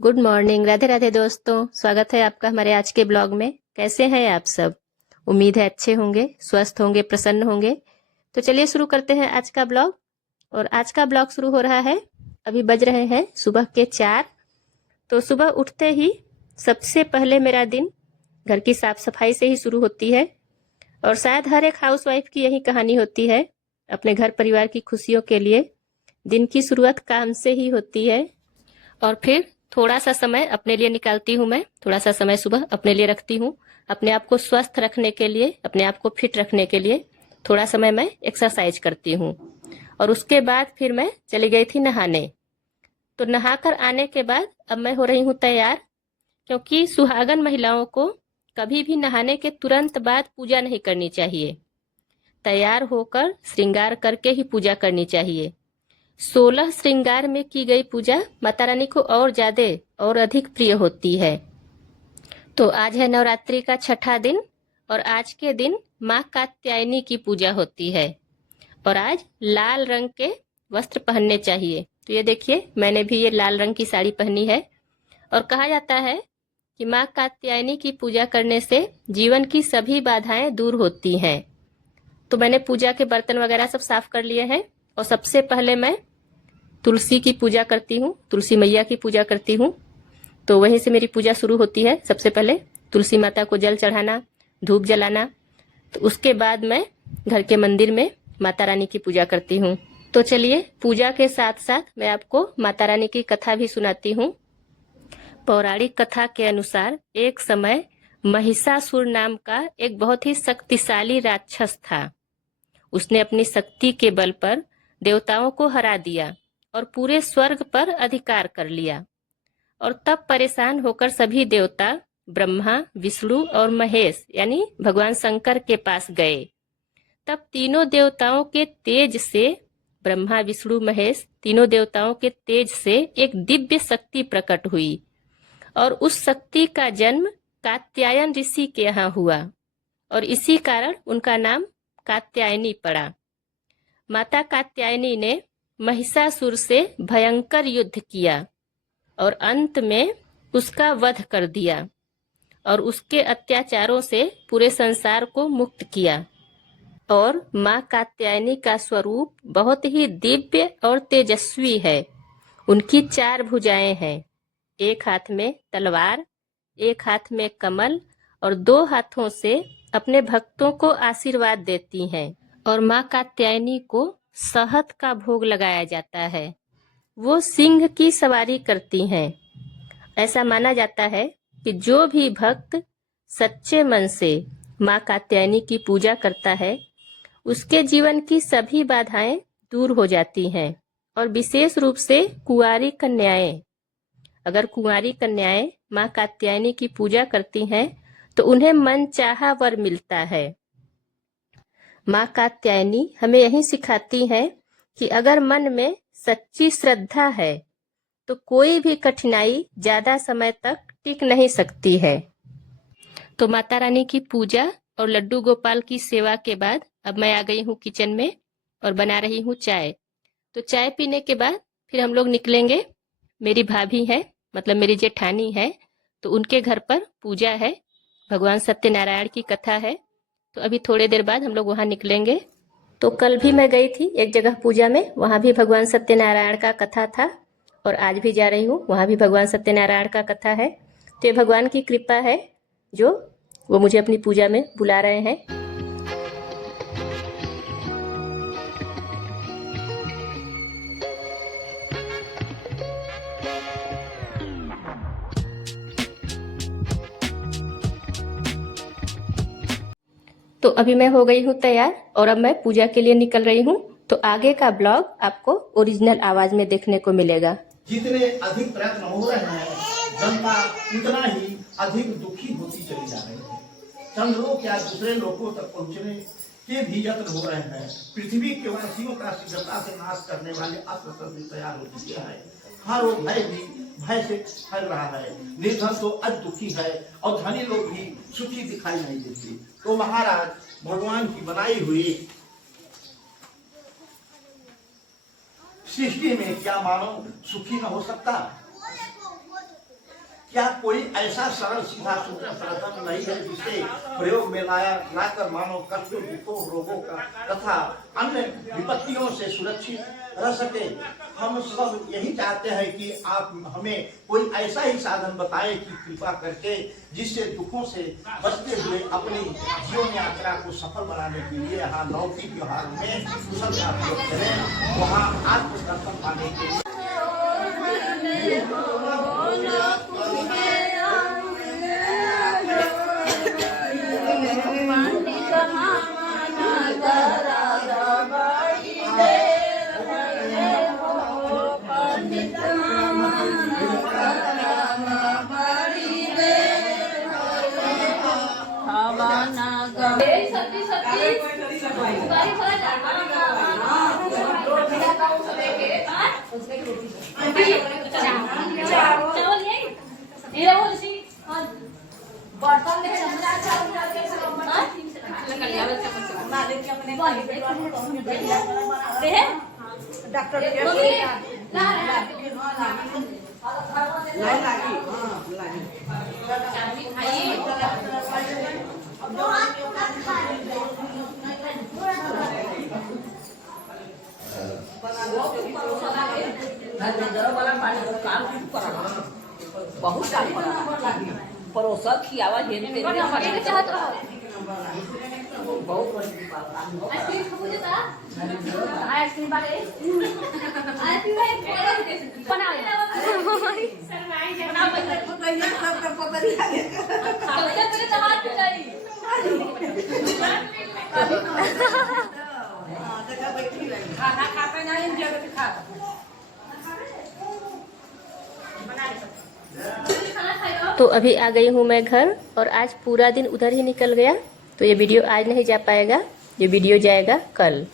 Good morning. Radhe Radhe दोस्तों, स्वागत है आपका हमारे आज के ब्लॉग में। कैसे हैं आप सब? उम्मीद है अच्छे होंगे, स्वस्थ होंगे, प्रसन्न होंगे। तो चलिए शुरू करते हैं आज का ब्लॉग। और आज का ब्लॉग शुरू हो रहा है, अभी बज रहे हैं सुबह के 4। तो सुबह उठते ही सबसे पहले मेरा दिन घर की साफ सफाई से ही शुरू होती है। और शायद हर एक हाउसवाइफ की यही कहानी होती है, अपने घर परिवार की खुशियों के लिए दिन की शुरुआत काम से ही होती है। और फिर थोड़ा सा समय अपने लिए निकालती हूँ, मैं थोड़ा सा समय सुबह अपने लिए रखती हूँ, अपने आप को स्वस्थ रखने के लिए, अपने आप को फिट रखने के लिए थोड़ा समय मैं एक्सरसाइज करती हूँ। और उसके बाद फिर मैं चली गई थी नहाने। तो नहाकर आने के बाद अब मैं हो रही हूँ तैयार, क्योंकि सुहागन महिलाओं को कभी भी नहाने के तुरंत बाद पूजा नहीं करनी चाहिए। तैयार होकर श्रृंगार करके ही पूजा करनी चाहिए। 16 श्रृंगार में की गई पूजा माता रानी को और ज्यादा और अधिक प्रिय होती है। तो आज है नवरात्रि का छठा दिन, और आज के दिन माँ कात्यायनी की पूजा होती है। और आज लाल रंग के वस्त्र पहनने चाहिए। तो ये देखिए, मैंने भी ये लाल रंग की साड़ी पहनी है। और कहा जाता है कि माँ कात्यायनी की पूजा करने से जीवन की सभी बाधाएं दूर होती हैं। तो मैंने पूजा के बर्तन वगैरह सब साफ कर लिए हैं। और सबसे पहले मैं तुलसी की पूजा करती हूँ, तुलसी मैया की पूजा करती हूँ। तो वहीं से मेरी पूजा शुरू होती है। सबसे पहले तुलसी माता को जल चढ़ाना, धूप जलाना। तो उसके बाद मैं घर के मंदिर में माता रानी की पूजा करती हूँ। तो चलिए, पूजा के साथ साथ मैं आपको माता रानी की कथा भी सुनाती हूँ। पौराणिक कथा के अनुसार एक समय महिषासुर नाम का एक बहुत ही शक्तिशाली राक्षस था। उसने अपनी शक्ति के बल पर देवताओं को हरा दिया और पूरे स्वर्ग पर अधिकार कर लिया। और तब परेशान होकर सभी देवता ब्रह्मा, विष्णु और महेश यानी भगवान शंकर के पास गए। तब तीनों देवताओं के तेज से, ब्रह्मा, विष्णु, महेश तीनों देवताओं के तेज से एक दिव्य शक्ति प्रकट हुई। और उस शक्ति का जन्म कात्यायन ऋषि के यहाँ हुआ, और इसी कारण उनका नाम कात्यायनी पड़ा। माता कात्यायनी ने महिषासुर से भयंकर युद्ध किया और अंत में उसका वध कर दिया, और उसके अत्याचारों से पूरे संसार को मुक्त किया। और माँ कात्यायनी का स्वरूप बहुत ही दिव्य और तेजस्वी है। उनकी 4 भुजाएं हैं, एक हाथ में तलवार, एक हाथ में कमल, और 2 हाथों से अपने भक्तों को आशीर्वाद देती हैं। और माँ कात्यायनी को शहद का भोग लगाया जाता है। वो सिंह की सवारी करती हैं। ऐसा माना जाता है कि जो भी भक्त सच्चे मन से माँ कात्यायनी की पूजा करता है, उसके जीवन की सभी बाधाएं दूर हो जाती हैं। और विशेष रूप से कुंवारी कन्याएं, अगर कुंवारी कन्याएं माँ कात्यायनी की पूजा करती हैं तो उन्हें मनचाहा वर मिलता है। माँ कात्यायनी हमें यही सिखाती है कि अगर मन में सच्ची श्रद्धा है तो कोई भी कठिनाई ज्यादा समय तक टिक नहीं सकती है। तो माता रानी की पूजा और लड्डू गोपाल की सेवा के बाद अब मैं आ गई हूँ किचन में और बना रही हूँ चाय। तो चाय पीने के बाद फिर हम लोग निकलेंगे। मेरी भाभी है, मतलब मेरी जेठानी है, तो उनके घर पर पूजा है, भगवान सत्यनारायण की कथा है। तो अभी थोड़ी देर बाद हम लोग वहाँ निकलेंगे। तो कल भी मैं गई थी एक जगह पूजा में, वहाँ भी भगवान सत्यनारायण का कथा था। और आज भी जा रही हूँ, वहाँ भी भगवान सत्यनारायण का कथा है। तो ये भगवान की कृपा है जो वो मुझे अपनी पूजा में बुला रहे हैं। तो अभी मैं हो गई हूँ तैयार और अब मैं पूजा के लिए निकल रही हूँ। तो आगे का ब्लॉग आपको ओरिजिनल आवाज में देखने को मिलेगा। जितने अधिक प्रयत्न हो रहे हैं, जनता उतना ही अधिक दुखी होती चली जा रही है। चंद्रों या दूसरे लोगों तक पहुंचने के भी यत्न हो रहे हैं। पृथ्वी के वासियों का शीघ्रता से नाश करने वाले अस्त्र शस्त्र तैयार हो चुके हैं। हर वो भय भी भय से फैल रहा है। निर्धन तो अति दुखी है और धनी लोग भी सुखी दिखाई नहीं देते। तो महाराज, भगवान की बनाई हुई सृष्टि में क्या मानव सुखी न हो सकता? क्या कोई ऐसा सरल सीधा सूत्र प्रथम नहीं है जिसे प्रयोग में लाकर मानव कष्टों, दुखों, रोगों का तथा अन्य विपत्तियों से सुरक्षित रह सके। हम सब यही चाहते हैं कि आप हमें कोई ऐसा ही साधन बताएं कि कृपा करके जिससे दुखों से बचते हुए अपनी जीवन यात्रा को सफल बनाने के लिए यहाँ लौकिक व्यवहार में कुशल का प्रयोग करें, वहाँ आत्मदर्शन पाने के लिए। बहुत परोसा खियावा बहुत खाना खाते नहीं तो अभी आ गई हूँ मैं घर और आज पूरा दिन उधर ही निकल गया, तो ये वीडियो आज नहीं जा पाएगा, ये वीडियो जाएगा कल।